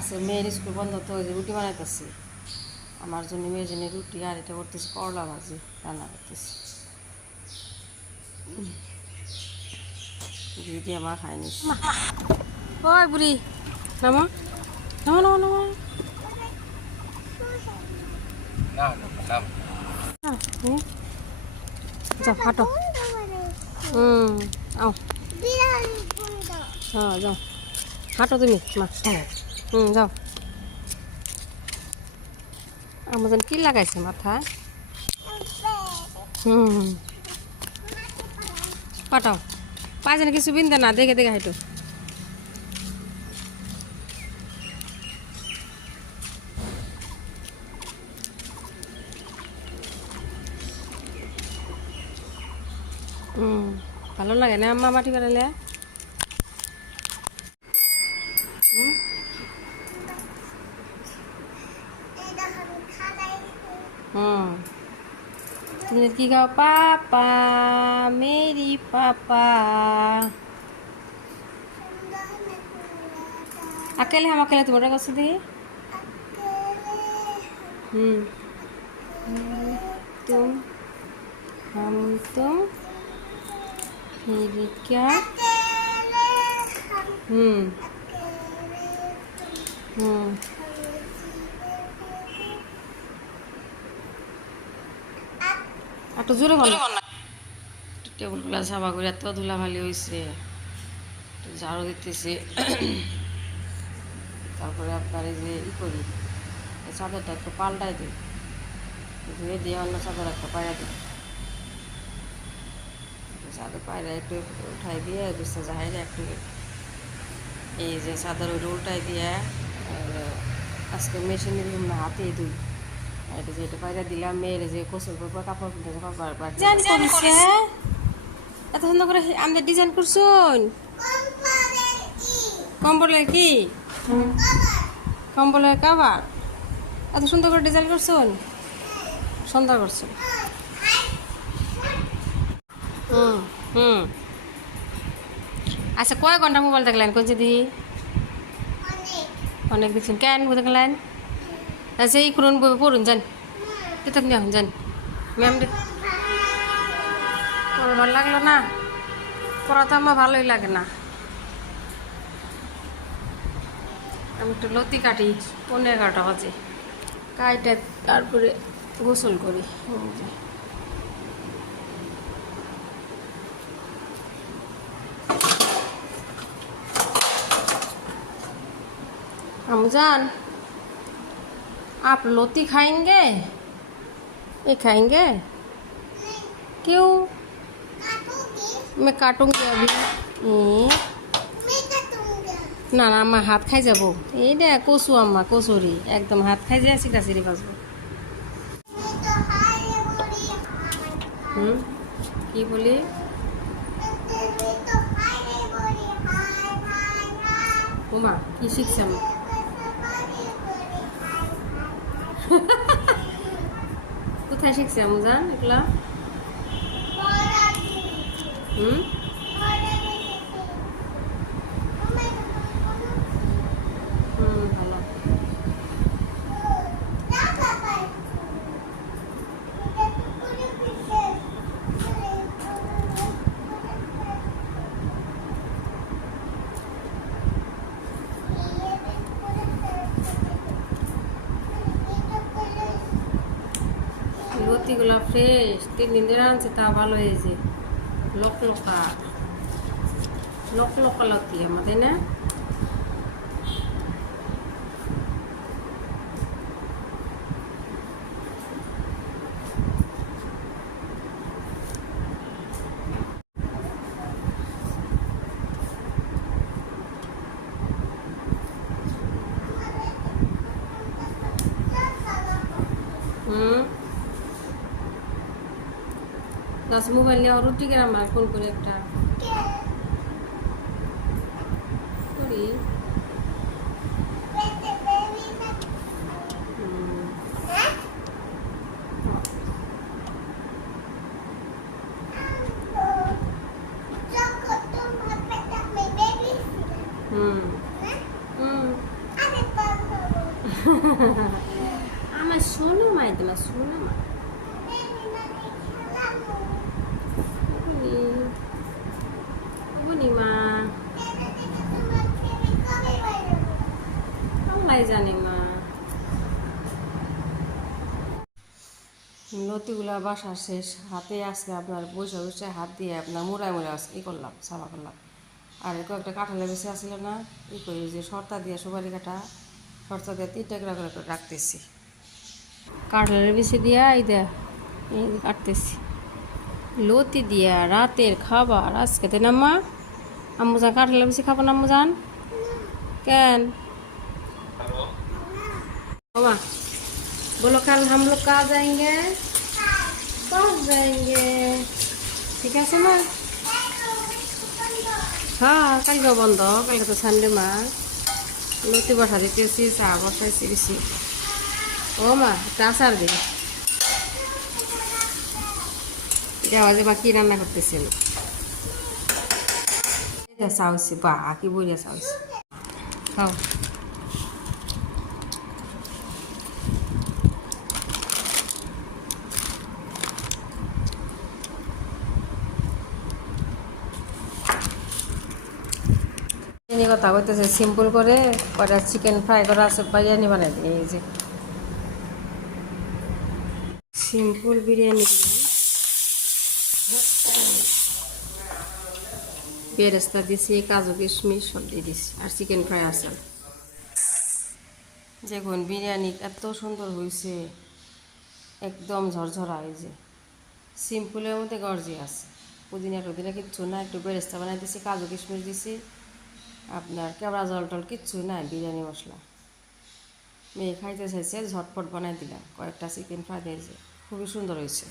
আছে মেয়ের স্কুল বন্ধ তো ওই যে রুটি বানাইতেছি আমার জন্য মেয়ের জন্য রুটি আর এটা করতেছি করলা ভাজি রান্না করতেছি দিদি আমার খায়নি ওই বুড়ি নামো নামো নামো নামো যাও হাঁটো আও হ্যাঁ যাও হাঁটো তুমি মা যাও আমার কি লাগাইছে মাথায় পাঠাও পায় যেন কিছু বিন্দা না দেখে দেখে হাঁটো ভালো লাগে না আম্মা মাটি বানালে তুমি কি খাও পাপা মেরি पापा अकेले हम अकेले तुम्हारा कैसे दी तुम हम तुम फिर क्या একটু জোরে বলো টেবিলগুলো সাফা করে এত ধুলাবালি হয়েছে ঝাড়ু দিতেছি তারপরে আপনার এই যে করি এই চাদরটা একটু পাল্টাই দিই ধুয়ে দিয়ে অন্য চাদর একটা পায়রা দিই চাদর পায়রা একটু উঠাই দিয়ে বুঝতে যাই একটু এই যে চাদর ওইটা উল্টাই দিয়ে আজকে মেশিনে দিলাম না হাতেই ধুই এটা যে এটা পায়রা দিলাম মেয়ের যে কোসল করবো কাপড় কিনতে এত সুন্দর করে আমাদের ডিজাইন করছুন কম্বলের কি কম্বলের কাভার এত সুন্দর করে ডিজাইন করছুন সুন্দর করছুন আচ্ছা কয় ঘন্টা মোবাইল দেখলেন কোন যদি অনেক দেখছেন কেন দেখলেন আচ্ছা এই করুন পড়ুন যান কিতাব নিয়ে যান ম্যাম পড়া ভালো লাগলো না পড়া তো আমার ভালোই লাগে না আমি একটু লতি কাটি 11:30 বাজে কাইটা তারপরে গোসল করি अम्मजान आप लोती खाएंगे ये खाएंगे क्यों मैं काटूंगी अभी ना ना अम्मा हाथ खाई जाबो এই দে কচু আম্মা কচুরি একদম হাত খাই যায় সিটা সিরি বাজবো কি বলি ওমা কি শিখছে আমি কোথায় শিখছে আমজান এগুলা ভালো লতিগুলো ফ্রেশ 3 দিন ধরে আনছে তা ভালো হয়েছে লকা লতি আমাদের না दस मोबाइल लिया रुटी ग्राम फोन कर एक মা আল্লাহ জানে মা। লতিগুলা বাসা শেষ, হাতে আজকে আপনার বসে বসে হাত দিয়ে আপনার মুড়ায় মুড়ে ই করলাম, সাফা করলাম। আর কয়েকটা কাঁঠালের বেশি আসছিল না, ই করি যে সর্তা দিয়ে সুপারি কাটা, সর্তা দিয়ে 3 টুকরা করে রাখতেছি। কাঁঠালের বেশি দিয়া এই দেয়া এই কাটতেছি লতি দিয়া রাতের খাবার আজকে, তাই না মা? আম্মু জান কাঁঠালের বেশি খাবো না আম্মু জান? কেন मामा? बोलो कल हम लोग कहाँ जाएंगे? कहाँ जाएंगे? ठीक है ना? हाँ कल को बंद, कल को तो संडे माँ। लती बसा देती सी चाह बसाइছি বেশি। ও মা একটা আচার দে। দেওয়া যে বা কি রান্না করতেছিল? এটা চাউছি বা কি বইয়া চাউছি। খাও। বিরিয়ানি কথা কইতেছে সিম্পল করে কয়টা চিকেন ফ্রাই করা আছে, বিরিয়ানি বানাই দিই। এই যে সিম্পল বিরিয়ানি বেরেস্তা দিছি, কাজু কিশমিশ সব দিয়ে দিছি, আর চিকেন ফ্রাই আছে। দেখুন বিরিয়ানি এত সুন্দর হয়েছে, একদম ঝরঝরা। এই যে সিম্পলের মধ্যে গর্জিয়াস, পুদিনা টুদিনা কিচ্ছু না, একটু বেরেস্তা বানাই দিছি, কাজু কিশমিশ দিছি, আপনার কেবড়া জল টল কিচ্ছু নাই, বিরিয়ানি মশলা। মেয়ে খাইতে চাইছে, ঝটপট বানাই দিলাম, কয়েকটা চিকেন ফ্রাই দিয়েছে, খুবই সুন্দর হয়েছে।